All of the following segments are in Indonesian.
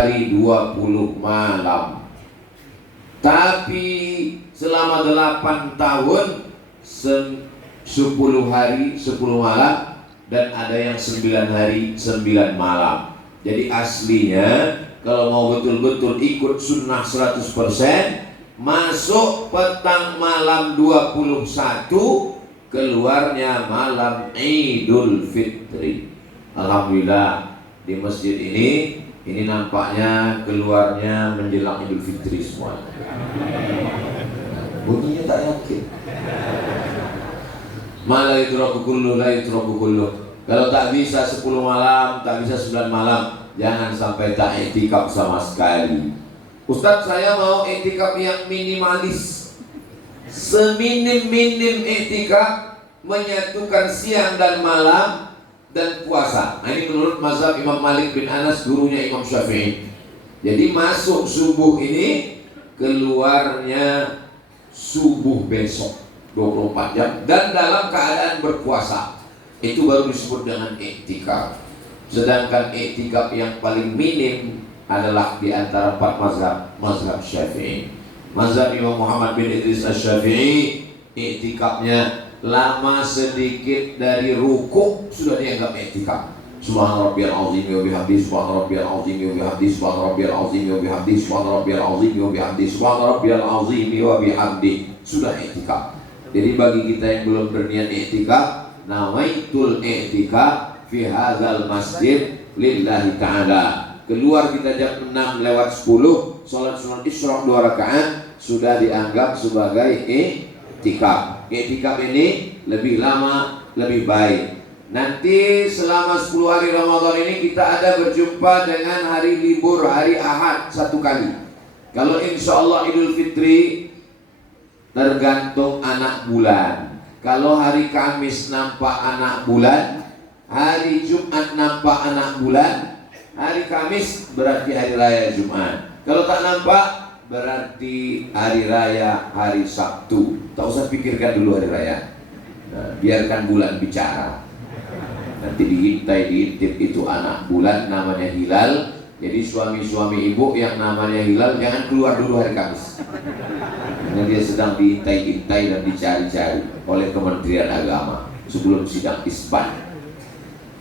hari 20 malam. Tapi selama 8 tahun 10 hari 10 malam, dan ada yang 9 hari 9 malam. Jadi aslinya kalau mau betul-betul ikut sunnah 100%, masuk petang malam 21, keluarnya malam Idul Fitri. Alhamdulillah di masjid ini nampaknya keluarnya menjelang Idul Fitri semua. Bunyinya tak yakin. Malah yutraku kullu, la yutraku kullu. Kalau tak bisa 10 malam, tak bisa 9 malam, jangan sampai tak iktikaf sama sekali. Ustaz, saya mau iktikaf yang minimalis. Seminim-minim iktikaf menyatukan siang dan malam dan puasa. Nah, ini menurut mazhab Imam Malik bin Anas, gurunya Imam Syafi'i. Jadi masuk subuh ini, keluarnya subuh besok 24 jam dan dalam keadaan berpuasa. Itu baru disebut dengan iktikaf. Sedangkan iktikaf yang paling minim adalah di antara 4 mazhab, mazhab Syafi'i. Mazhab Imam Muhammad bin Idris Asy-Syafi'i, iktikafnya lama sedikit dari ruku sudah dianggap iktikaf. Subhana rabbiyal azim wa bihamdihi, subhana rabbiyal azim wa bihamdihi, subhana rabbiyal azim wa bihamdihi, subhana rabbiyal azim wa bihamdihi, subhana rabbiyal azim wa bihamdihi, sudah iktikaf. Jadi bagi kita yang belum berniat iktikaf, nawaitul iktikaf fi hadzal masjid lillahi ta'ala. Keluar kita jam 6 lewat 10, sholat sunat isyraq 2 rakaat, sudah dianggap sebagai iktikaf. Iktikaf ini lebih lama, lebih baik. Nanti selama 10 hari Ramadan ini kita ada berjumpa dengan hari libur, hari Ahad 1 kali. Kalau insya Allah Idul Fitri tergantung anak bulan. Kalau hari Kamis nampak anak bulan, hari Jumat nampak anak bulan, hari Kamis berarti hari raya Jumat. Kalau tak nampak berarti hari raya hari Sabtu. Tak usah pikirkan dulu hari raya. Nah, biarkan bulan bicara. Nanti diintip itu anak bulan namanya hilal. Jadi suami-suami ibu yang namanya hilal jangan keluar dulu hari Kamis, karena dia sedang diintai-intai dan dicari-cari oleh Kementerian Agama sebelum sidang isbat.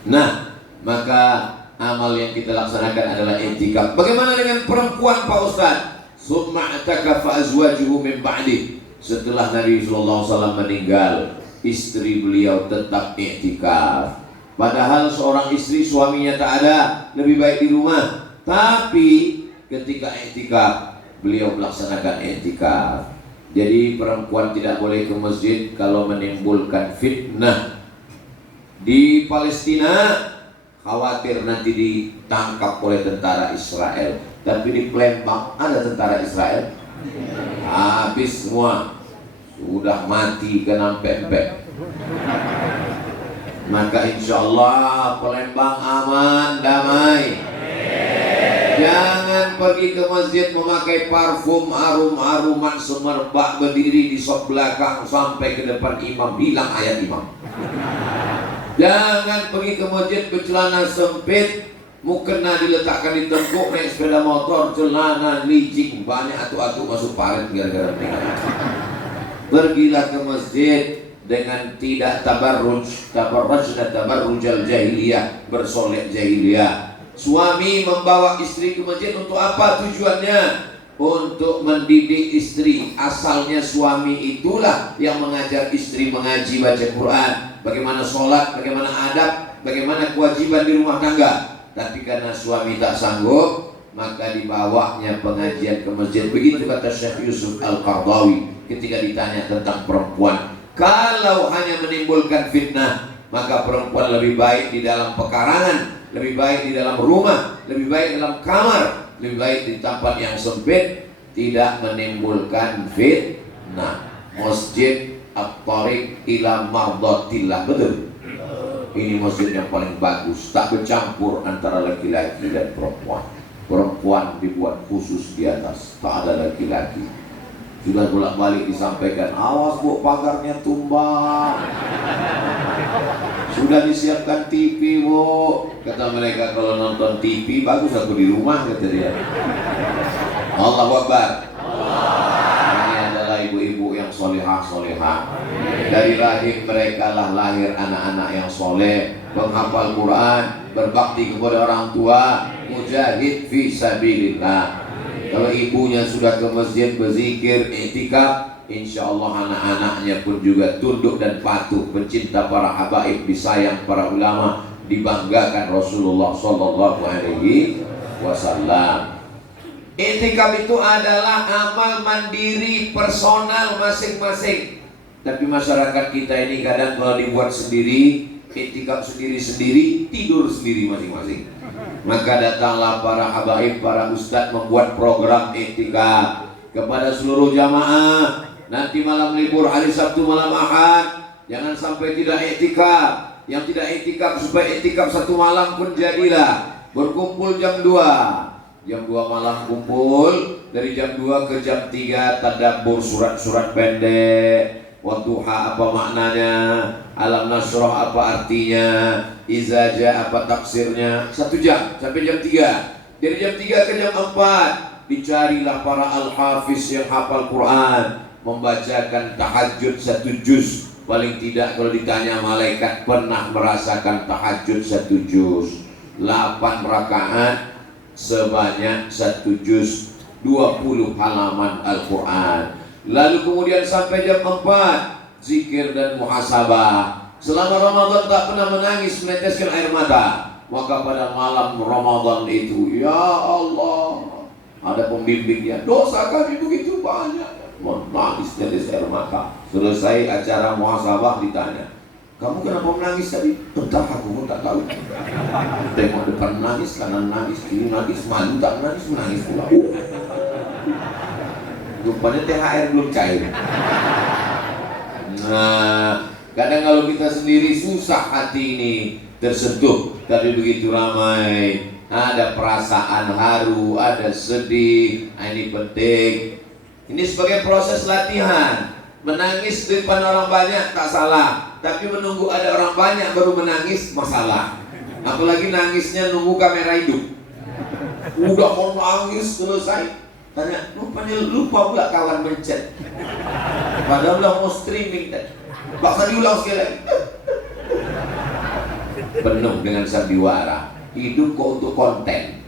Nah, maka amal yang kita laksanakan adalah i'tikaf. Bagaimana dengan perempuan Pak Ustaz? Summa atakafa azwajuhu min ba'di. Setelah Nabi SAW meninggal, istri beliau tetap i'tikaf. Padahal seorang istri suaminya tak ada, lebih baik di rumah. Tapi ketika i'tikaf, beliau melaksanakan i'tikaf. Jadi perempuan tidak boleh ke masjid kalau menimbulkan fitnah. Di Palestina khawatir nanti ditangkap oleh tentara Israel. Tapi di Palembang ada tentara Israel? Habis semua, sudah mati kena pempek. Maka insya Allah Palembang aman, damai. Jangan pergi ke masjid memakai parfum arum-aruman semerbak, berdiri di sop belakang sampai ke depan imam, hilang ayat imam. Jangan pergi ke masjid bercelana sempit, mukena diletakkan di tengkuk, naik sepeda motor, celana licin, banyak atu-atu masuk paret gara-gara meninggal. Pergilah ke masjid dengan tidak tabarruj dan tabarrujal jahiliyah, bersolek jahiliyah. Suami membawa istri ke masjid untuk apa tujuannya? Untuk mendidik istri. Asalnya suami itulah yang mengajar istri mengaji, baca Quran, bagaimana sholat, bagaimana adab, bagaimana kewajiban di rumah tangga. Tapi karena suami tak sanggup, maka dibawanya pengajian ke masjid. Begitu kata Syekh Yusuf Al-Qardawi ketika ditanya tentang perempuan. Kalau hanya menimbulkan fitnah, maka perempuan lebih baik di dalam pekarangan, lebih baik di dalam rumah, lebih baik dalam kamar, lebih baik di tempat yang sempit, tidak menimbulkan fitnah. Masjid At-Tariq ila Mardatillah, betul? Ini masjid yang paling bagus, tak bercampur antara laki-laki dan perempuan. Perempuan dibuat khusus di atas, tak ada laki-laki. Sudah bolak-balik disampaikan, awas bu, pagarnya tumbang. Sudah disiapkan TV, Bu. Kata mereka, kalau nonton TV bagus aku di rumah, kata dia. Allahu Akbar. Ini adalah ibu-ibu yang solehah. Dari rahim mereka lah lahir anak-anak yang soleh, penghafal Quran, berbakti kepada orang tua, mujahid fi sabilillah. Kalau ibunya sudah ke masjid berzikir, iktikaf, insya Allah anak-anaknya pun juga tunduk dan patuh, pencinta para habaib, disayang para ulama, dibanggakan Rasulullah Sallallahu Alaihi Wasallam. Iktikaf itu adalah amal mandiri personal masing-masing. Tapi masyarakat kita ini kadang kalau dibuat sendiri, iktikaf sendiri-sendiri, tidur sendiri masing-masing. Maka datanglah para habaib, para ustadz membuat program iktikaf kepada seluruh jamaah. Nanti malam libur, hari Sabtu, malam Ahad, jangan sampai tidak iktikaf. Yang tidak iktikaf, supaya iktikaf satu malam pun jadilah. Berkumpul jam 2. Jam 2 malam kumpul, dari jam 2 ke jam 3 tadabbur surat-surat pendek. Wadduha apa maknanya, Alam Nasrah apa artinya, Iza Jaa apa tafsirnya. 1 jam sampai jam 3. Dari jam 3 ke jam 4 dicarilah para al-hafiz yang hafal Quran, membacakan tahajud 1 juz. Paling tidak kalau ditanya malaikat, pernah merasakan tahajud 1 juz. 8 rakaat sebanyak 1 juz, 20 halaman Al-Quran. Lalu kemudian sampai jam 4 zikir dan muhasabah. Selama Ramadan tak pernah menangis, meneteskan air mata. Maka pada malam Ramadan itu, ya Allah, ada pembimbingnya, dosa kami begitu banyak, menangis tetes air mata. Selesai acara muhasabah ditanya, kamu kenapa menangis tadi? Entah, aku pun tak tahu. Tengok depan menangis, kanan menangis, kiri menangis, maju tak menangis pula. Rupanya THR belum cair. Nah, kadang kalau kita sendiri susah hati ini tersentuh. Tapi begitu ramai, ada perasaan haru, ada sedih. Nah, ini penting. Ini sebagai proses latihan. Menangis di depan orang banyak tak salah, tapi menunggu ada orang banyak baru menangis masalah. Apalagi nangisnya nunggu kamera hidup. Udah mau nangis selesai, tanya lupa pula kawan mencet. Padahal udah mau streaming dan bakal diulang sekali lagi. Penuh dengan sandiwara. Hidup kok untuk konten.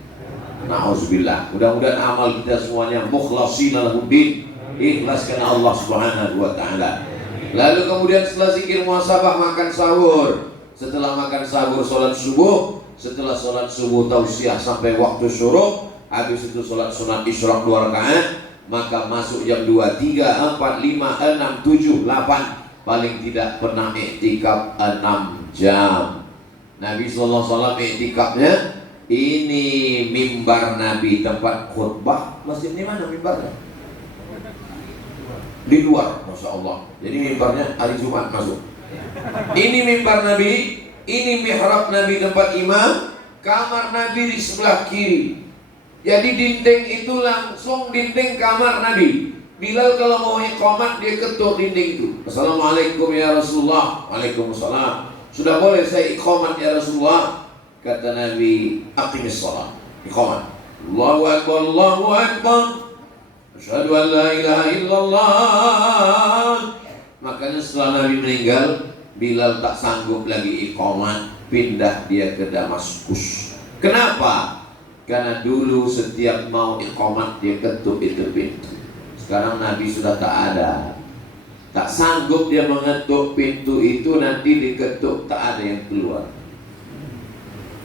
Nauzubillah. Mudah-mudahan amal kita semuanya mukhlashina lahuddin, ikhlas karena Allah Subhanahu wa taala. Lalu kemudian setelah zikir muhasabah, makan sahur. Setelah makan sahur sholat subuh. Setelah sholat subuh tausiah sampai waktu syuruk. Habis itu sholat sunat isyraq 2 rakaat. Maka masuk jam 2, 3, 4, 5, 6, 7, 8. Paling tidak pernah iktikaf 6 jam. Nabi SAW iktikafnya, ini mimbar Nabi, tempat khutbah. Masjid ini mana mimbarnya? Di luar, Masya Allah. Jadi mimbarnya hari Jumat masuk. Ini mimbar Nabi, ini mihrab Nabi tempat imam, kamar Nabi di sebelah kiri. Jadi dinding itu langsung dinding kamar Nabi. Bilal kalau mau iqamat dia ketuk dinding itu. Assalamualaikum ya Rasulullah. Waalaikumsalam. Sudah boleh saya iqamat ya Rasulullah? Kata Nabi, aqimis shalah. Iqamat. Allahu Akbar, Allahu Akbar. Asyhadu an la ilaha illallah. Makanya setelah Nabi meninggal, Bilal tak sanggup lagi iqamat, pindah dia ke Damaskus. Kenapa? Karena dulu setiap mau iqamat dia ketuk itu pintu. Sekarang Nabi sudah tak ada. Tak sanggup dia mengetuk pintu itu, nanti diketuk tak ada yang keluar.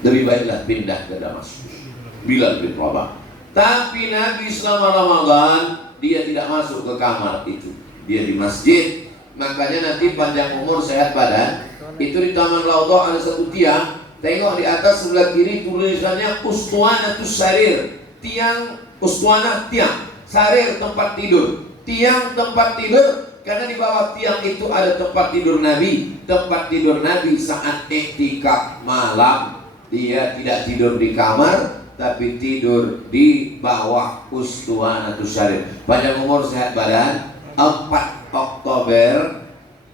Lebih baiklah pindah ke Damaskus. Bilal bin Rabah. Tapi Nabi selama Ramadan dia tidak masuk ke kamar itu. Dia di masjid. Makanya nanti panjang umur sehat badan. Itu di Taman Raudhah ada satu tiang. Tengok di atas sebelah kiri tulisannya Ustuanatus Sarir. Tiang, ustuanah tiang, sarir tempat tidur. Tiang tempat tidur, karena di bawah tiang itu ada tempat tidur Nabi. Tempat tidur Nabi saat iktikaf malam. Dia tidak tidur di kamar, tapi tidur di bawah Ustuanatus Sarir. Panjang umur sehat badan. 4 Oktober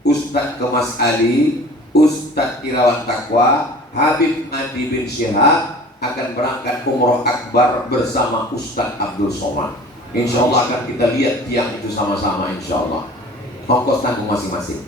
Ustadz Kemas Ali Ustadz Irawan Taqwa Habib Adi bin Syihab akan berangkat umroh akbar bersama Ustadz Abdul Somad. Insya Allah akan kita lihat tiang itu sama-sama, insya Allah. Ongkos tanggung masing-masing.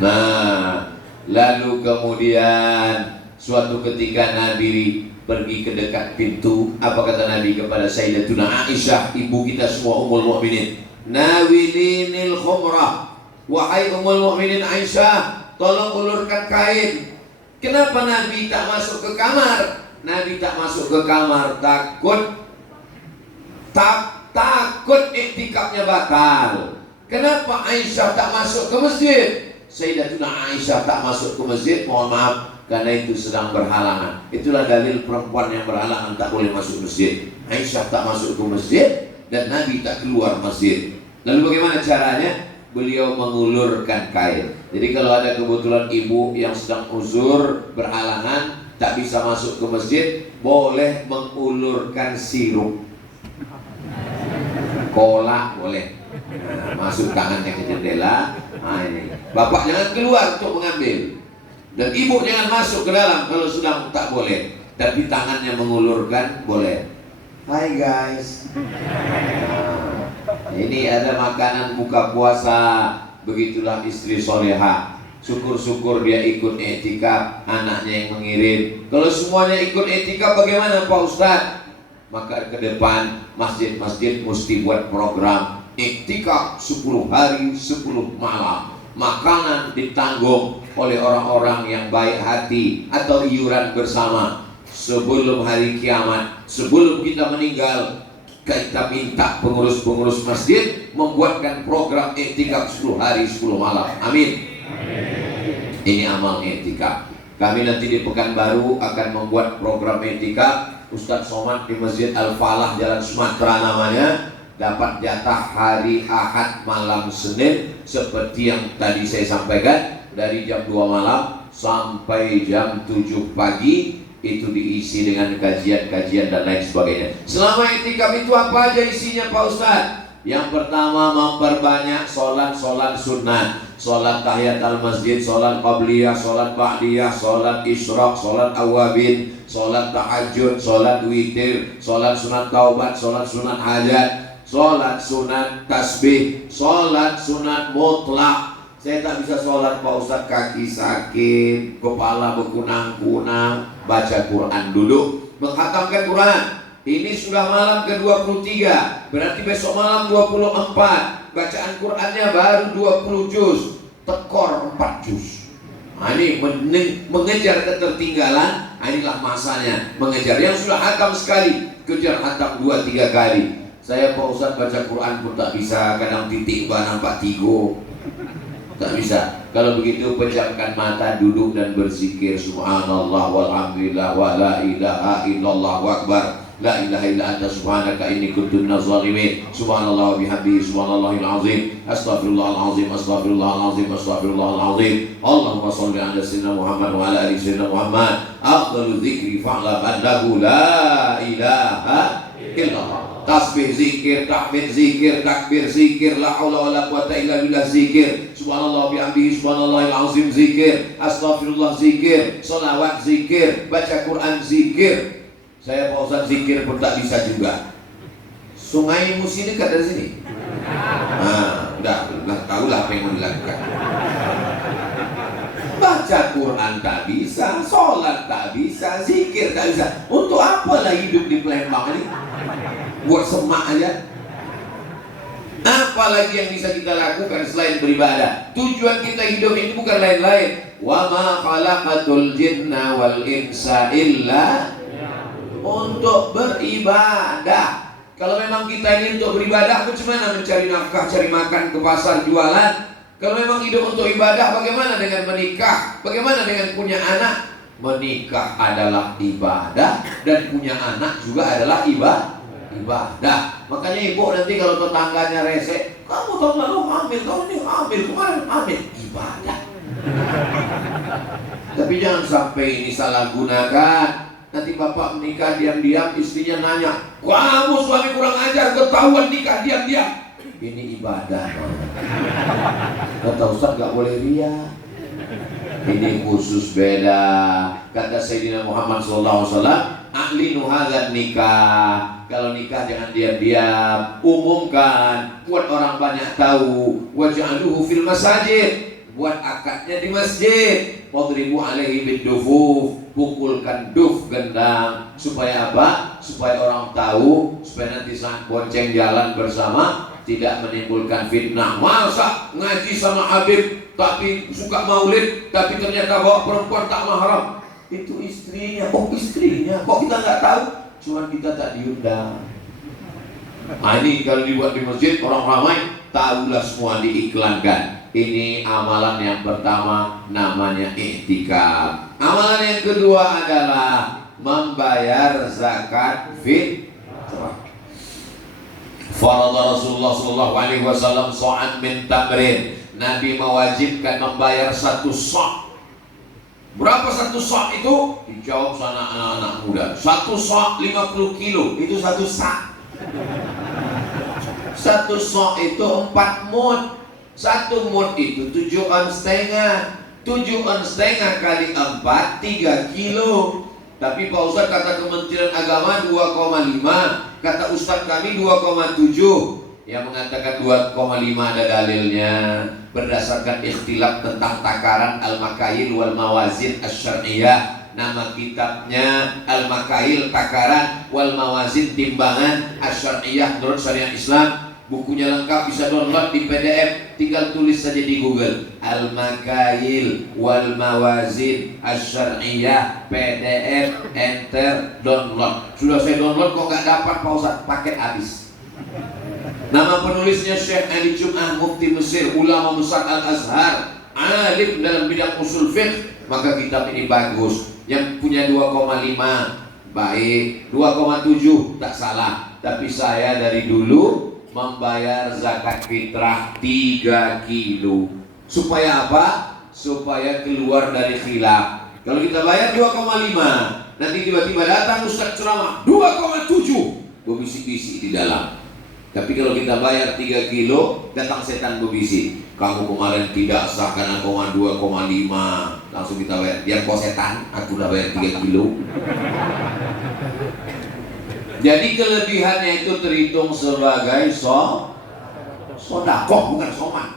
Nah, lalu kemudian suatu ketika Nabi pergi ke dekat pintu, apa kata Nabi kepada Sayyidatuna Aisyah, ibu kita semua Ummul Mukminin, nawilinil khumrah, wahai Ummul Mukminin Aisyah, tolong ulurkan kain. Kenapa Nabi tak masuk ke kamar? Nabi tak masuk ke kamar takut iktikafnya batal. Kenapa Aisyah tak masuk ke masjid? Sayyidatuna Aisyah tak masuk ke masjid, mohon maaf, karena itu sedang berhalangan. Itulah dalil perempuan yang berhalangan tak boleh masuk masjid. Aisyah tak masuk ke masjid dan Nabi tak keluar masjid. Lalu bagaimana caranya? Beliau mengulurkan kain. Jadi kalau ada kebetulan ibu yang sedang uzur, berhalangan, tak bisa masuk ke masjid, boleh mengulurkan sirup. Kolak boleh. Nah, masuk tangannya ke jendela. Nah, ini. Bapak jangan keluar untuk mengambil. Dan ibu jangan masuk ke dalam kalau sedang tak boleh. Tapi tangannya mengulurkan boleh. Hai guys. Ini ada makanan buka puasa. Begitulah istri soleha. Syukur-syukur dia ikut etikaf, anaknya yang mengirim. Kalau semuanya ikut etikaf bagaimana Pak Ustadz? Maka ke depan masjid-masjid mesti buat program iktikaf 10 hari 10 malam. Makanan ditanggung oleh orang-orang yang baik hati atau iuran bersama. Sebelum hari kiamat, sebelum kita meninggal, kita minta pengurus-pengurus masjid membuatkan program iktikaf 10 hari 10 malam. Amin. Ini amal iktikaf. Kami nanti di Pekanbaru akan membuat program iktikaf. Ustadz Somad di Masjid Al-Falah Jalan Sumatera namanya, dapat jatah hari Ahad malam Senin seperti yang tadi saya sampaikan, dari jam 2 malam sampai jam 7 pagi. Itu diisi dengan kajian-kajian dan lain sebagainya. Selama iktikaf itu apa aja isinya Pak Ustadz? Yang pertama, memperbanyak sholat sunnah, sholat tahiyat al-masjid, sholat qabliyah, sholat ba'diyah, sholat isyraq, sholat awabin, sholat tahajud, sholat witir, sholat sunat taubat, sholat sunat hajat, sholat sunat tasbih, sholat sunat mutlak. Saya tak bisa sholat Pak Ustadz, kaki sakit, kepala berkunang-kunang, baca Quran duduk, menghatamkan Quran. Ini sudah malam ke-23, berarti besok malam 24. Bacaan Qurannya baru 20 juz, tekor 4 juz. Nah, ini mengejar ketertinggalan. Nah, inilah masanya mengejar. Yang sudah hatam sekali, kejar hatam 2-3 kali. Saya Pak Ustadz baca Quran pun tak bisa, kadang titik nampak tigo. Tak bisa. Kalau begitu pejamkan mata, duduk dan berzikir subhanallah walhamdulillah wa la ilaha illallah wa akbar. La ilaha illa anta subhanaka inni kuntu minaz zalimin. Subhanallah wa bihamdihi subhanallahil azim. Astaghfirullahal azim, astaghfirullahal azim, astaghfirullahal azim. Allahumma shalli ala sayyidina Muhammad wa ala ali sayyidina Muhammad. Afdalu dzikri fa'lam annahu la ilaha illallah. Tasbih zikir, tahmid zikir, takbir zikir, la haula wala quwata illa billah zikir, subhanallah bihamdihi subhanallahil azim zikir, astaghfirullah zikir, sholawat zikir, baca Quran zikir. Saya Pak Ustadz zikir pun tak bisa juga. Sungai Musi dekat dari sini. Nah, udah tahulah apa yang mau dilakukan. Baca Quran tak bisa, sholat tak bisa, zikir tak bisa. Untuk apalah hidup di Palembang ini? Buat semak aja. Apalagi yang bisa kita lakukan selain beribadah? Tujuan kita hidup ini bukan lain-lain. Wa ma khalaqatul jinna wal insa illa untuk beribadah. Kalau memang kita ini untuk beribadah, bagaimana mencari nafkah, cari makan, ke pasar, jualan? Kalau memang hidup untuk ibadah, bagaimana dengan menikah? Bagaimana dengan punya anak? Menikah adalah ibadah dan punya anak juga adalah ibadah. Makanya ibu nanti kalau tetangganya rese, kamu tahun lalu hamil, kamu ini hamil, kemarin hamil, ibadah. Tapi jangan sampai ini salah gunakan. Nanti bapak menikah diam-diam, istrinya nanya, kamu suami kurang ajar, ketahuan nikah diam-diam. Ini ibadah. Kata Ustaz gak boleh ria. Ini khusus beda. Kata Sayyidina Muhammad SAW, "A'linu hadzal nikah." Kalau nikah jangan diam-diam, umumkan, buat orang banyak tahu. Waj'aluhu fil masajid, buat akadnya di masjid. Wadribu alaihi bidufuf, pukulkan duf gendang. Supaya apa? Supaya orang tahu, supaya nanti saat bonceng jalan bersama tidak menimbulkan fitnah. Masa ngaji sama Habib tapi suka maulid, tapi ternyata bawa perempuan tak mahram? Itu istrinya. Oh, istrinya, kok kita nggak tahu? Cuman kita tak diundang. Nah, ini kalau dibuat di masjid orang ramai, tahulah semua, diiklankan. Ini amalan yang pertama, namanya i'tikaf. Amalan yang kedua adalah membayar zakat fitrah. Farada Rasulullah SAW so'an min tamrin. Nabi mewajibkan membayar 1 so'. Berapa 1 so' itu? Dijawab sana anak-anak muda. 1 so' 50 kilo, itu 1 sa'. 1 so' itu 4 mud. 1 mud itu 7 on setengah. 7 on setengah kali 4, 3 kilo. Tapi Pak Ustaz kata Kementerian Agama 2,5. Kata Ustaz kami 2,7. Yang mengatakan 2,5 ada dalilnya berdasarkan ikhtilaf tentang takaran al-makail wal mawazin asy-syar'iyyah. Nama kitabnya al-makail takaran wal mawazin timbangan asy-syar'iyyah menurut syariat Islam. Bukunya lengkap, bisa download di PDF, tinggal tulis saja di Google al-makail wal mawazin asy-syar'iyyah PDF, enter, download. Sudah saya download kok nggak dapat Pak Ustaz, paket habis. Nama penulisnya Syekh Ali Jum'ah, Mufti Mesir, ulama besar Al-Azhar, alim dalam bidang usul fiqh. Maka kitab ini bagus. Yang punya 2,5 baik, 2,7 tak salah. Tapi saya dari dulu membayar zakat fitrah 3 kilo. Supaya apa? Supaya keluar dari khilaf. Kalau kita bayar 2,5, nanti tiba-tiba datang Ustaz ceramah 2,7, berbisik-bisik di dalam. Tapi kalau kita bayar 3 kilo, datang setan berbisik, kamu kemarin tidak sah karena 2,5. Langsung kita bayar. Biar kau setan, aku udah bayar 3 kilo. Jadi kelebihannya itu terhitung sebagai sodakoh, bukan soman.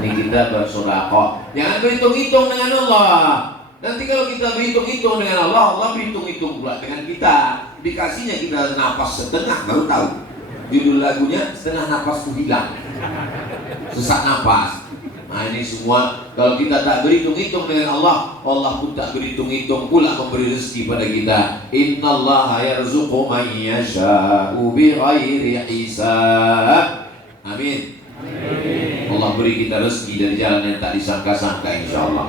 Ini kita bersodakoh. Jangan berhitung-hitung dengan Allah. Nanti kalau kita berhitung-hitung dengan Allah, Allah berhitung-hitung pula dengan kita. Dikasihnya kita napas setengah, baru tahu. Judul lagunya setengah napasku hilang, sesak napas. Nah ini semua kalau kita tak berhitung-hitung dengan Allah, Allah pun tak berhitung-hitung pula memberi rezeki pada kita. Innallaha yarzuqu man yasha'u bighairi hisab. Amin. Allah beri kita rezeki dari jalan yang tak disangka-sangka insyaallah.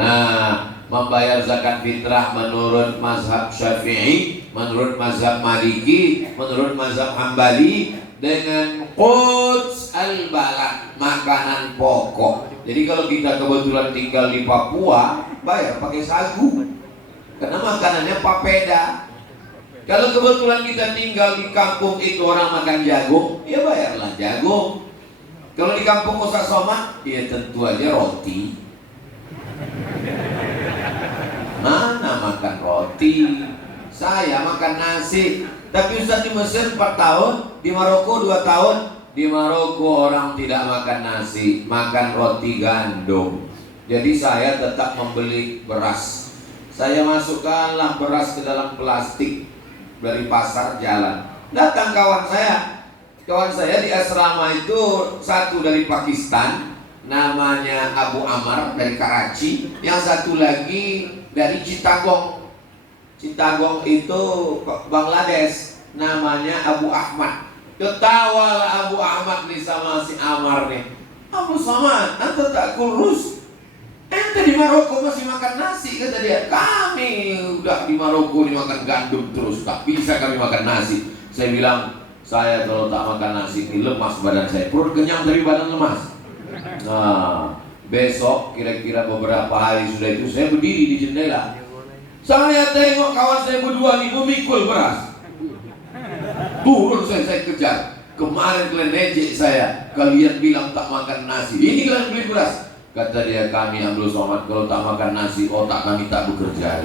Nah, membayar zakat fitrah menurut mazhab Syafi'i, menurut mazhab Maliki, menurut mazhab Hambali dengan quds al-balad, makanan pokok. Jadi kalau kita kebetulan tinggal di Papua, bayar pakai sagu karena makanannya papeda. Kalau kebetulan kita tinggal di kampung itu orang makan jagung, ya bayarlah jagung. Kalau di kampung Ustaz Somad, ya tentu aja roti. Mana makan roti? Saya makan nasi. Tapi Ustaz di Mesir 4 tahun, di Maroko 2 tahun. Di Maroko orang tidak makan nasi, makan roti gandum. Jadi saya tetap membeli beras. Saya masukkanlah beras ke dalam plastik dari pasar jalan. Datang kawan saya di asrama itu, satu dari Pakistan, namanya Abu Amar dari Karachi, yang satu lagi dari Chittagong. Chittagong itu Bangladesh, namanya Abu Ahmad. Ketawalah Abu Ahmad nih sama si Amar nih. Abu Samad, anda tak kurus? Ente di Maroko masih makan nasi, kata dia. Kami udah di Maroko dimakan gandum terus, tak bisa kami makan nasi. Saya bilang, saya kalau tak makan nasi ini lemas badan saya, perut kenyang dari badan lemas. Nah, besok kira-kira beberapa hari sudah itu saya berdiri di jendela. Saya tengok kawan saya berdua nih memikul beras. Turun saya kejar. Kemarin kalian ejek saya, kalian bilang tak makan nasi. Ini kalian beli beras. Kata dia, kami Abdul Somad kalau tak makan nasi otak kami tak bekerja.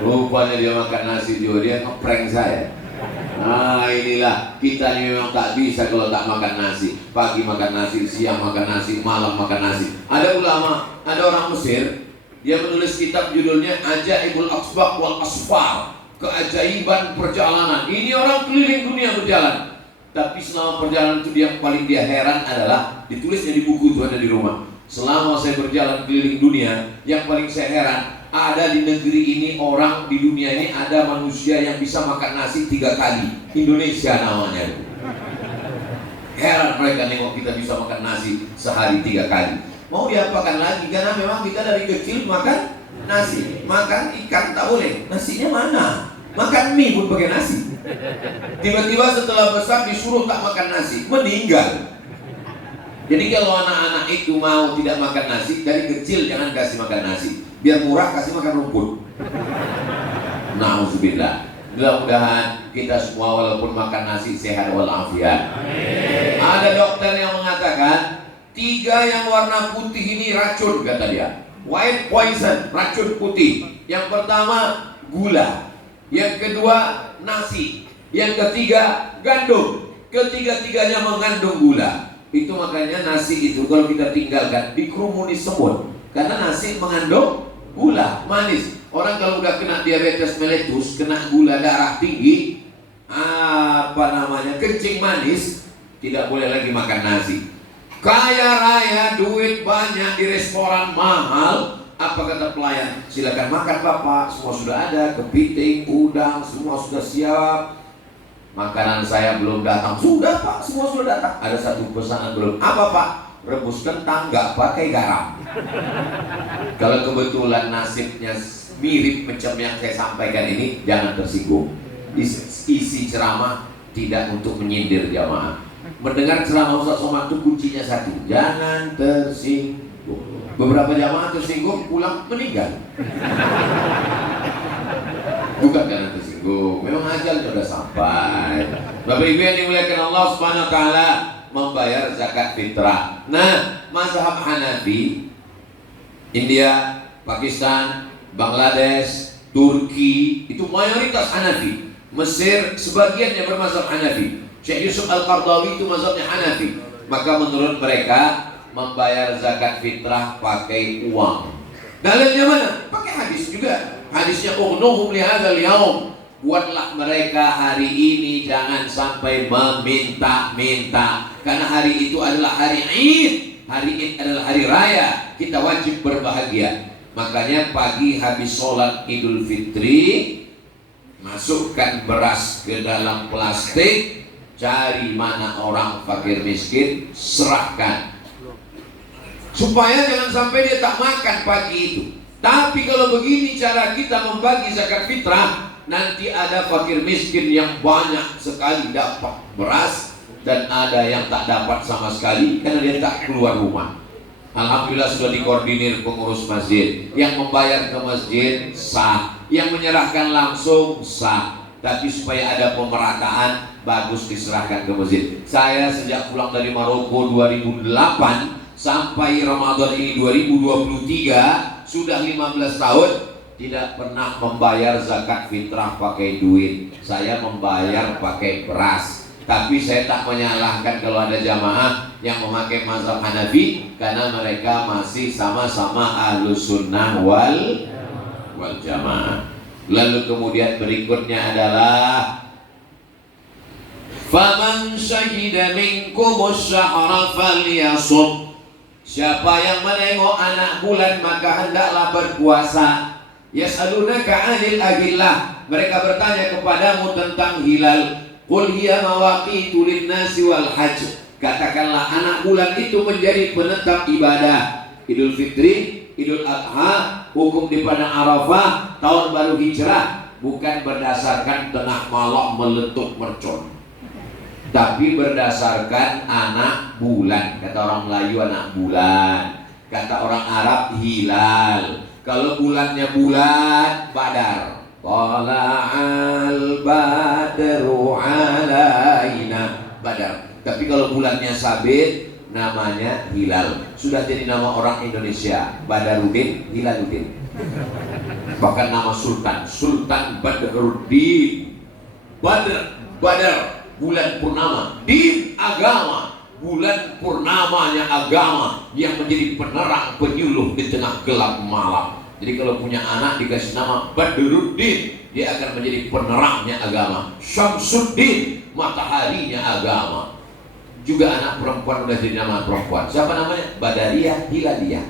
Rupanya dia makan nasi juga, dia ngeprank saya. Nah inilah kita ini memang tak bisa kalau tak makan nasi. Pagi makan nasi, siang makan nasi, malam makan nasi. Ada ulama, ada orang Mesir, dia menulis kitab judulnya Ajaibul Asbaq wal Asfar, keajaiban perjalanan. Ini orang keliling dunia berjalan. Tapi selama perjalanan itu yang paling dia heran adalah ditulisnya di buku itu, ada di rumah. Selama saya berjalan keliling dunia, yang paling saya heran ada di negeri ini, orang di dunia ini ada manusia yang bisa makan nasi 3 kali. Indonesia namanya. Heran mereka nengok kita bisa makan nasi sehari 3 kali. Mau diapakan lagi? Karena memang kita dari kecil makan nasi, makan ikan tak boleh. Nasinya mana? Makan mie pun pakai nasi. Tiba-tiba setelah besar disuruh tak makan nasi, meninggal. Jadi kalau anak-anak itu mau tidak makan nasi, dari kecil jangan kasih makan nasi. Biar murah kasih makan rumput. Nauzubillah. Mudah-mudahan kita semua walaupun makan nasi sehat walafiat. Ada dokter yang mengatakan 3 yang warna putih ini racun, kata dia. White poison, racun putih. Yang pertama gula. Yang kedua nasi, yang ketiga gandum. Ketiga-tiganya mengandung gula. Itu makanya nasi itu kalau kita tinggalkan dikerumuni semut, karena nasi mengandung gula manis. Orang kalau udah kena diabetes mellitus, kena gula darah tinggi, kencing manis, tidak boleh lagi makan nasi. Kaya raya, duit banyak, di restoran mahal. Apa kata pelayan? Silakan makan Bapak, semua sudah ada, kepiting, udang, semua sudah siap. Makanan saya belum datang. Sudah Pak, semua sudah datang. Ada satu pesanan belum. Apa Pak? Rebus kentang, nggak pakai garam. Kalau kebetulan nasibnya mirip macam yang saya sampaikan ini, jangan tersinggung. Isi ceramah tidak untuk menyindir jamaah. Mendengar ceramah Ustaz Somad itu kuncinya satu, jangan tersinggung. Beberapa jamaah tersinggung pulang meninggal. Bukan karena tersinggung, memang ajalnya sudah sampai. Bapak Ibu yang dimuliakan Allah Subhanahu wa taala, membayar zakat fitrah. Nah, mazhab Hanafi, India, Pakistan, Bangladesh, Turki itu mayoritas Hanafi. Mesir sebagiannya bermazhab Hanafi. Syekh Yusuf Al-Qardawi itu mazhabnya Hanafi. Maka menurut mereka membayar zakat fitrah pakai uang. Dalilnya mana? Pakai hadis juga. Hadisnya ughnuhum li hadzal yaum. Buatlah mereka hari ini jangan sampai meminta-minta, karena hari itu adalah hari Id. Hari Id adalah hari raya. Kita wajib berbahagia. Makanya pagi habis sholat Idul Fitri, masukkan beras ke dalam plastik, cari mana orang fakir miskin, serahkan. Supaya jangan sampai dia tak makan pagi itu. Tapi kalau begini cara kita membagi zakat fitrah, nanti ada fakir miskin yang banyak sekali dapat beras, dan ada yang tak dapat sama sekali karena dia tak keluar rumah. Alhamdulillah sudah dikoordinir pengurus masjid. Yang membayar ke masjid sah, yang menyerahkan langsung sah. Tapi supaya ada pemerataan, bagus diserahkan ke masjid. Saya sejak pulang dari Maroko 2008 sampai Ramadan ini 2023, sudah 15 tahun tidak pernah membayar zakat fitrah pakai duit. Saya membayar pakai beras. Tapi saya tak menyalahkan kalau ada jamaah yang memakai mazhab Hanafi, karena mereka masih sama-sama Ahlus Sunnah wal Jamaah. Lalu kemudian berikutnya adalah faman syahida minkumus syahra falyasum. Siapa yang menengok anak bulan maka hendaklah berpuasa. Yas'alunaka 'anil ahillah. Mereka bertanya kepadamu tentang hilal. Qul hiya mawaqitu lin-nasi wal hajj. Katakanlah anak bulan itu menjadi penetap ibadah. Idul Fitri, Idul Adha, hukum di padang Arafah, tahun baru hijrah, bukan berdasarkan tengah malam meletup mercon, tapi berdasarkan anak bulan. Kata orang Melayu anak bulan, kata orang Arab hilal. Kalau bulannya bulan Badar, tala'al badru alaina, Badar. Tapi kalau bulannya sabit, namanya Hilal. Sudah jadi nama orang Indonesia, Badarudin, Hilaluddin. Bahkan nama Sultan, Sultan Badruddin. Badar, bulan purnama. Din, agama, bulan purnamanya agama yang menjadi penerang penyuluh di tengah gelap malam. Jadi kalau punya anak dikasih nama Badruddin, dia akan menjadi penerangnya agama. Syamsuddin, mataharinya agama. Juga anak perempuan udah jadi nama perempuan. Siapa namanya? Badariyah Hilaliyah.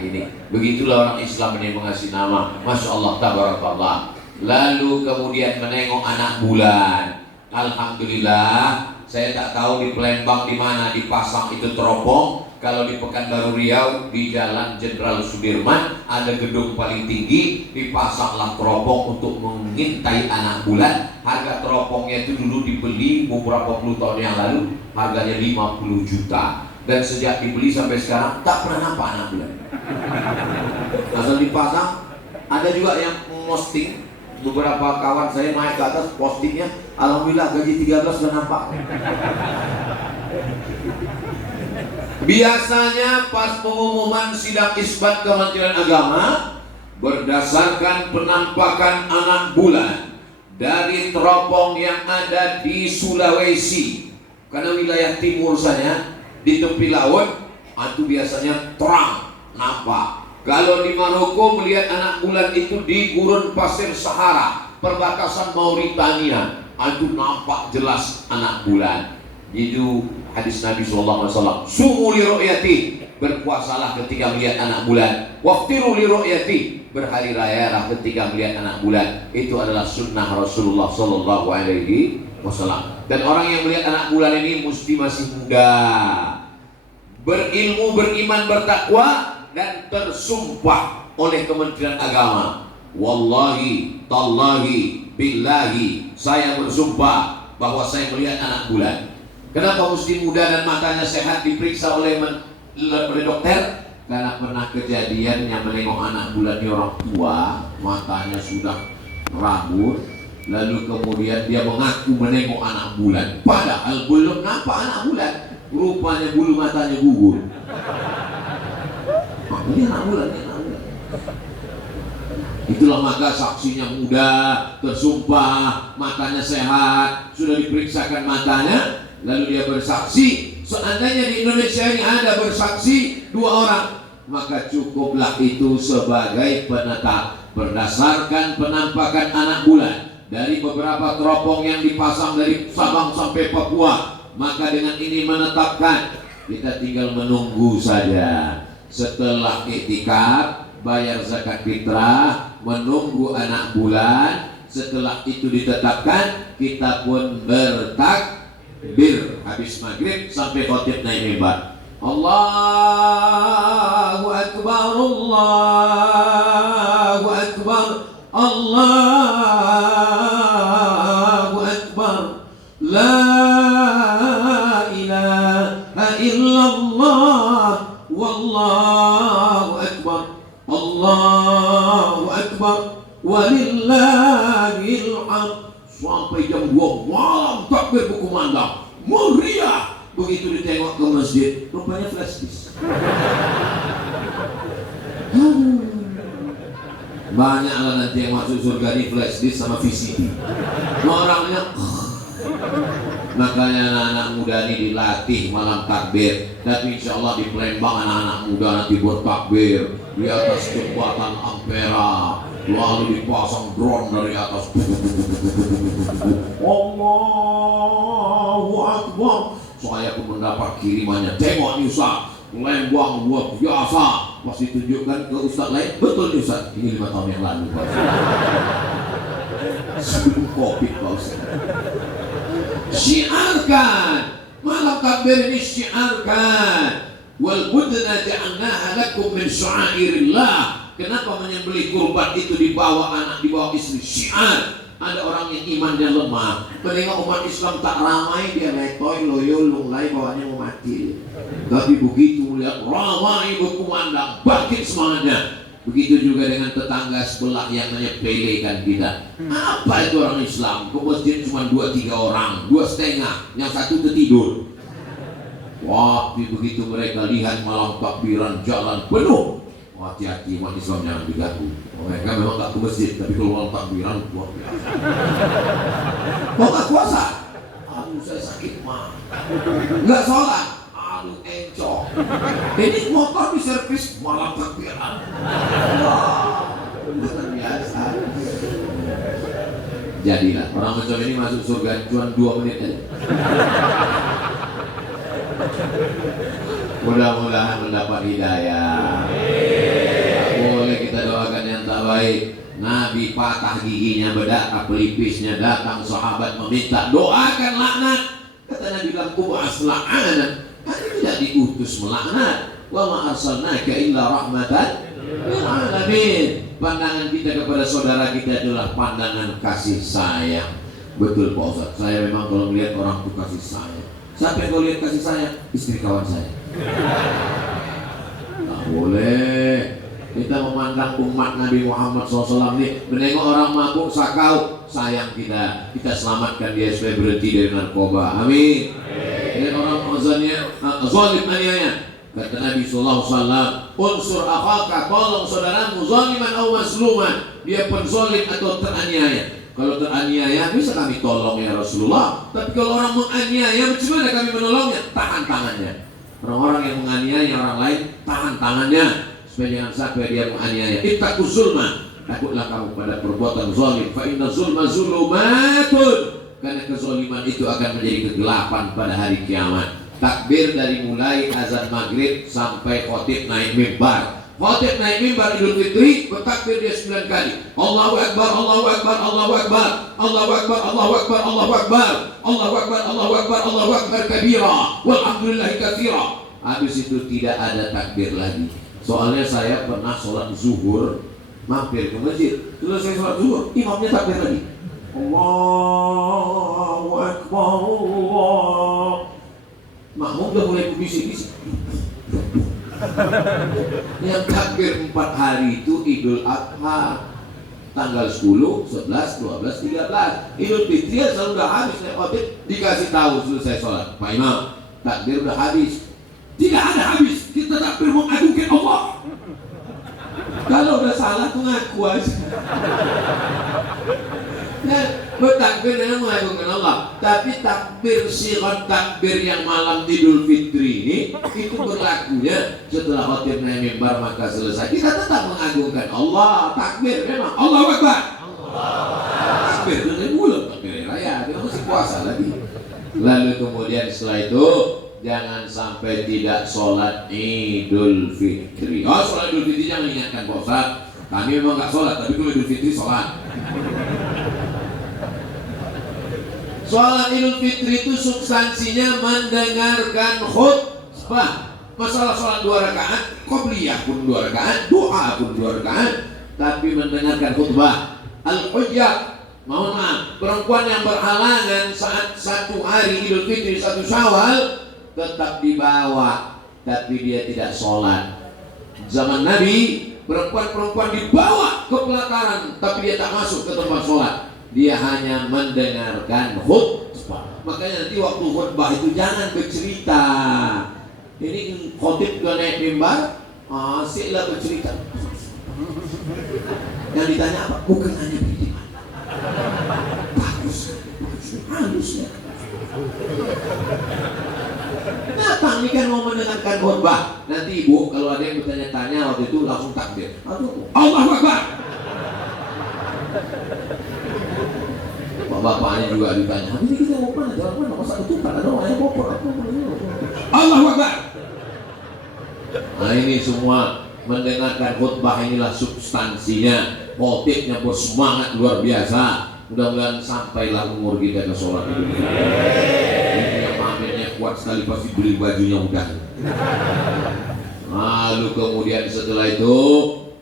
Ini begitulah orang Islam ini mengasih nama. Masya Allah, tabarakallah. Lalu kemudian menengok anak bulan. Alhamdulillah, saya tak tahu di Palembang di mana dipasang itu teropong. Kalau di Pekanbaru Riau di Jalan Jenderal Sudirman ada gedung paling tinggi, dipasanglah teropong untuk mengintai anak bulan. Harga teropongnya itu dulu dibeli beberapa puluh tahun yang lalu, harganya 50 juta. Dan sejak dibeli sampai sekarang tak pernah nampak anak bulan. Asal dipasang. Ada juga yang posting, beberapa kawan saya naik ke atas postingnya, alhamdulillah gaji 13 sudah nampak. Biasanya pas pengumuman sidang isbat Kementerian Agama berdasarkan penampakan anak bulan dari teropong yang ada di Sulawesi, karena wilayah timur saya di tepi laut itu biasanya terang nampak. Kalau di Maroko melihat anak bulan itu di gurun pasir Sahara perbatasan Mauritania, itu nampak jelas anak bulan. Itu hadis Nabi SAW. Sumu li ru'yati, berpuasalah ketika melihat anak bulan. Waftiru li ru'yati, berhari rayalah ketika melihat anak bulan. Itu adalah sunnah Rasulullah SAW. Dan orang yang melihat anak bulan ini mesti masih muda, berilmu, beriman, bertakwa, dan tersumpah oleh Kementerian Agama. Wallahi, tallahi, billahi, saya bersumpah bahwa saya melihat anak bulan. Kenapa mesti muda dan matanya sehat diperiksa oleh dokter? Karena pernah kejadian yang menengok anak bulan di orang tua, matanya sudah rabun, lalu kemudian dia mengaku menengok anak bulan, padahal belum nampak anak bulan. Rupanya bulu matanya gugur. Ini anak bulan, ini anak bulan. Itulah maka saksinya muda, tersumpah, matanya sehat, sudah diperiksakan matanya. Lalu dia bersaksi. Seandainya di Indonesia ini ada bersaksi 2 orang, maka cukuplah itu sebagai penetap berdasarkan penampakan anak bulan dari beberapa teropong yang dipasang dari Sabang sampai Papua. Maka dengan ini menetapkan, kita tinggal menunggu saja. Setelah iktikaf, bayar zakat fitrah, menunggu anak bulan. Setelah itu ditetapkan, kita pun bertakbir habis maghrib sampai khotib naik mimbar. Allahu Akbar, Allahu Akbar, Allahu Akbar, la ilaha illallah, wallahu akbar, Allahu akbar, walillahil hamd. Sampai jam 2 malam takbir berkumandang, meriah. Begitu ditengok ke masjid, rupanya flash disk. Banyaklah nanti yang masuk surga di flash disk sama VCD. Orangnya makanya anak-anak muda ini dilatih malam takbir. Tapi insya Allah di Palembang anak-anak muda nanti buat takbir di atas jembatan Ampera, lalu dipasang drone dari atas. Allahu Akbar. Saya pun mendapat kirimannya. Tengok nih Ustaz, Palembang luar biasa. Pas ditunjukkan ke Ustaz lain, betul nih Ustaz, ini 5 tahun yang lalu Pak. Sebelum Covid Pak Ustaz. Syiarkan malam takbir ini, syiarkan. Wal budna ja'alnaha lakum min sya'airillah. Kenapa menyembelih kurban itu dibawa anak, dibawa istri? Syiar. Ada orang yang imannya lemah, menengok umat Islam tak ramai, dia letoy, loyo, lunglai, bawahnya mau mati. Tapi begitu melihat ramai berkumandang, bangkit semangatnya. Begitu juga dengan tetangga sebelah yang menyepelekan kita. Apa itu orang Islam? Ke masjid cuma 2-3 orang, 2,5, yang satu tertidur. Waktu begitu mereka lihat malam takbiran jalan penuh, hati-hati umat Islam jangan diganggu. Mereka memang tak ke masjid, tapi kalau malam takbiran luar biasa. Mau tak puasa? Aduh saya sakit mah. Nggak sholat? Aduh encok. Ini motor di servis malam takbiran. Wah, luar biasa. Jadilah orang macam ini masuk surga cuma 2 menit aja. Mudah-mudahan mendapat hidayah. Boleh kita doakan yang tak baik. Nabi patah giginya, bedak pelipisnya, datang sahabat meminta doakan laknat. Kata Nabi bilang kubas laknat. Kami tidak diutus melaknat. Wa ma arsalnaka illa rahmatan lil alamin. Pandangan kita kepada saudara kita adalah pandangan kasih sayang. Betul Pak Ustaz. Saya memang kalau melihat orang itu kasih sayang. Siapa yang lihat kasih sayang? Istri kawan saya. Tak boleh. Kita memandang umat Nabi Muhammad SAW ini menengok orang mabuk sakau, sayang kita selamatkan dia supaya berhenti dari narkoba. Amin. Dan orang zalim aniaya. Kata Nabi SAW, unsur akhaka, tolong saudaramu zaliman atau mazluman, dia penzalim atau teraniaya. Kalau teraniaya bisa kami tolong ya Rasulullah. Tapi kalau orang menganiaya, bagaimana kami menolongnya? Tahan tangannya. Orang-orang yang menganiaya orang lain, tahan tangannya supaya jangan sampai dia menganiaya. Ittaquz zulma, takutlah kamu pada perbuatan zalim. Fa inna zulma zulumatun, karena kezaliman itu akan menjadi kegelapan pada hari kiamat. Takbir dari mulai azan maghrib sampai khotib naik mimbar. Khotib naik mimbar Idul Fitri bertakbir dia 9 kali. Allahu Akbar, Allahu Akbar, Allahu Akbar, Allahu Akbar, Allahu Akbar, Allahu Akbar, Allahu Akbar, Allahu Akbar, Allahu Akbar kabira, walhamdulillahi katsira. Habis itu tidak ada takbir lagi. Soalnya saya pernah sholat zuhur, mampir ke masjid. Selesai sholat zuhur, imamnya takbir lagi. Allahu Akbar, Allah. Makmum udah mulai bisik-bisik. Yang takbir 4 hari itu Idul Adha, tanggal 10, 11, 12, 13. Idul Fitri selalu udah habis naik khotib, dikasih tahu selesai sholat. Pak Imam, takbir udah habis. Tidak ada habis, kita takbir mengagungkan Allah. Kalau udah salah tuh ngaku aja. Dan bertakbir dengan mengagungkan Allah. Tapi takbir sirat takbir yang malam Idul Fitri ini itu berlakunya setelah khotib naik mimbar maka selesai. Kita tetap mengagungkan Allah. Takbir memang Allahu Akbar. Takbir dari mulut, takbir raya. Kita masih puasa lagi. Lalu kemudian setelah itu jangan sampai tidak sholat Idul Fitri. Oh, sholat Idul Fitri jangan ingatkan Pak Ustaz. Kami memang nggak sholat, tapi kalau Idul Fitri sholat. Sholat Idul Fitri itu substansinya mendengarkan khutbah. Masalah sholat 2 rakaat, qobliyah pun 2 rakaat, doa pun 2 rakaat, tapi mendengarkan khutbah. Al-hujjah, mohon maaf, perempuan yang berhalangan saat 1 hari Idul Fitri, 1 Syawal tetap dibawa, tapi dia tidak sholat. Zaman Nabi, perempuan-perempuan dibawa ke pelataran, tapi dia tak masuk ke tempat sholat. Dia hanya mendengarkan khutbah. Makanya nanti waktu khutbah itu jangan bercerita. Ini khotib udah naik mimbar, asiklah bercerita. Yang ditanya apa? Bukan hanya bagaimana. Bagus, halus ya. Datang nih kan mau mendengarkan khutbah. Nanti ibu kalau ada yang bertanya-tanya waktu itu langsung takbir. Allahu Akbar. Bapaknya juga ditanya, habis kita mau mana? Jalan mana? Masa ketupat ada orang yang bopor? Allahu Akbar. Nah ini semua mendengarkan khutbah inilah substansinya. Khotibnya bersemangat luar biasa. Mudah-mudahan sampailah umur kita ke sholat itu. Ini yang pamernya kuat sekali pasti beli bajunya udah. Lalu kemudian setelah itu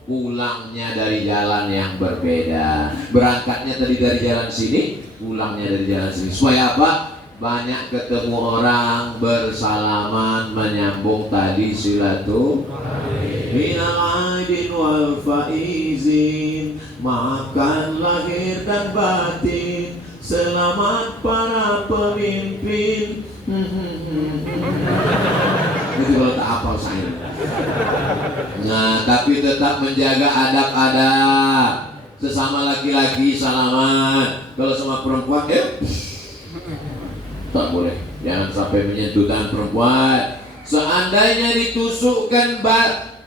pulangnya dari jalan yang berbeda. Berangkatnya tadi dari jalan sini, pulangnya dari jalan sini. Supaya apa? Banyak ketemu orang, bersalaman, menyambung tadi silaturahmi. Minal aidin wal faizin, maafkan lahir dan batin. Selamat para pemimpin Itu kalau tak hafal saya. Nah, tapi tetap menjaga adab-adab. Sesama laki-laki salaman. Kalau sama perempuan, tak boleh. Jangan sampai menyentuh tangan perempuan. Seandainya ditusukkan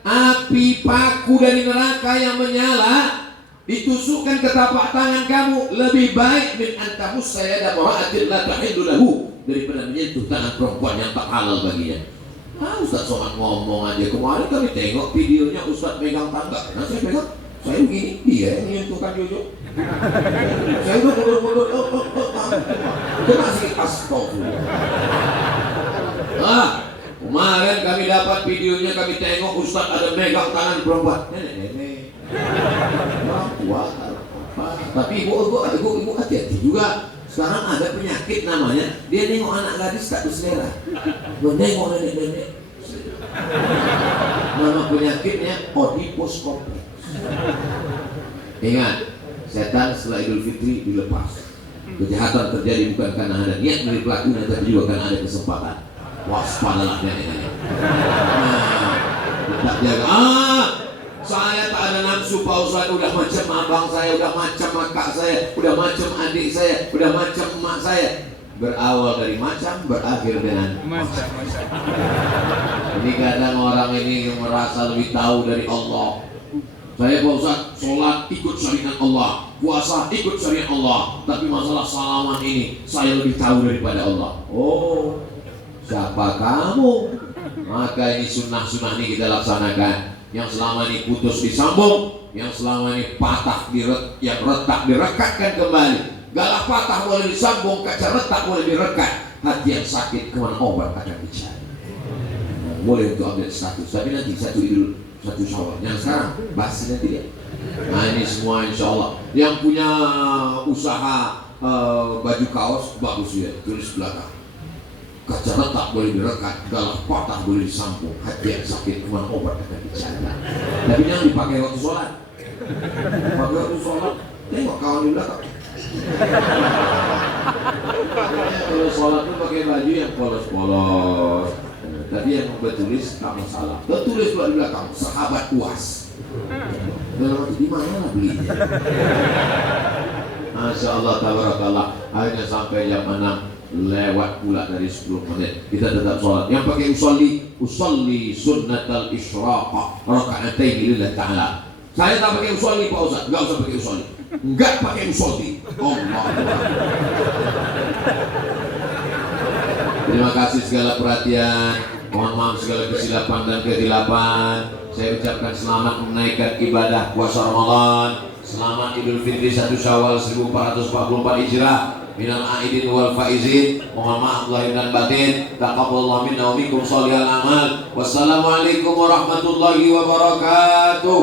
api paku dari neraka yang menyala, ditusukkan ke tapak tangan kamu, lebih baik min antamus saya dan mura'atin la tahillu lahu, daripada menyentuh tangan perempuan yang tak halal baginya. Ustaz Somad ngomong aja, kemarin kami tengok videonya Ustaz pegang tangga. Nah saya pegang, saya begini, dia yang menyentuhkan Jojo. Saya udah mundur-mundur, kena sikit astagfirullah. Kemarin kami dapat videonya, kami tengok Ustaz ada megang tangan perempuan. Nenek-nenek, orang tua, tapi ibu hati-hati juga. Sekarang ada penyakit namanya, dia nengok anak gadis tak berselera, nengok nenek-nenek. Nama penyakitnya Oedipus kompleks. Ingat, setan setelah Idul Fitri dilepas. Kejahatan terjadi bukan karena ada niat dari pelakunya, tapi juga karena ada kesempatan. Waspadalah nenek-nenek. Tetap jaga. Saya tak ada nafsu Pak Ustaz, udah macam abang saya, udah macam kakak saya, udah macam adik saya, udah macam emak saya. Berawal dari macam, berakhir dengan macam. Ini kadang orang ini yang merasa lebih tahu dari Allah. Saya Pak Ustaz, sholat ikut syariat Allah, puasa ikut syariat Allah, tapi masalah salaman ini saya lebih tahu daripada Allah. Oh, siapa kamu? Maka ini sunnah-sunnah ini kita laksanakan. Yang selama ini putus disambung, yang selama ini patah yang retak direkatkan kembali. Galah patah boleh disambung, kaca retak boleh direkat. Hati yang sakit kemana obat akan dicari. Boleh untuk update status, tapi nanti satu Syawal. Yang sekarang bahas nanti ya. Nah ini semua insya Allah. Yang punya usaha baju kaos bagus ya, tulis belakang. Kaca retak boleh direkat, galah patah boleh disambung, hati yang sakit kemana obat akan dicari. Tapi jangan dipakai waktu sholat. Pakai waktu sholat, tengok kawan di belakang. Kalau sholat itu pakai baju yang polos-polos. Tapi yang bertulis tak masalah. Tertulis pula di belakang, sahabat UAS. Dalam waktu di mana lah belinya? Masya Allah, tabarakallah. Akhirnya sampai jam 6. Lewat pula dari 10 menit. Kita tetap sholat. Yang pakai usolli sunnatal isyraqah raka'atain lillahi ta'ala. Saya tak pakai usolli Pak Ustaz. Enggak usah pakai usolli. Enggak pakai usolli. Allah. Terima kasih segala perhatian. Mohon maaf segala kesilapan dan kehilafan. Saya ucapkan selamat menaikkan ibadah puasa Ramadan. Selamat Idul Fitri 1 Syawal 1444 Hijrah. Minal aidin wal faizin. Mohon maaf lahir dan batin. Taqabbalallahu minna wa minkum shalihal amal. Wassalamualaikum warahmatullahi wabarakatuh.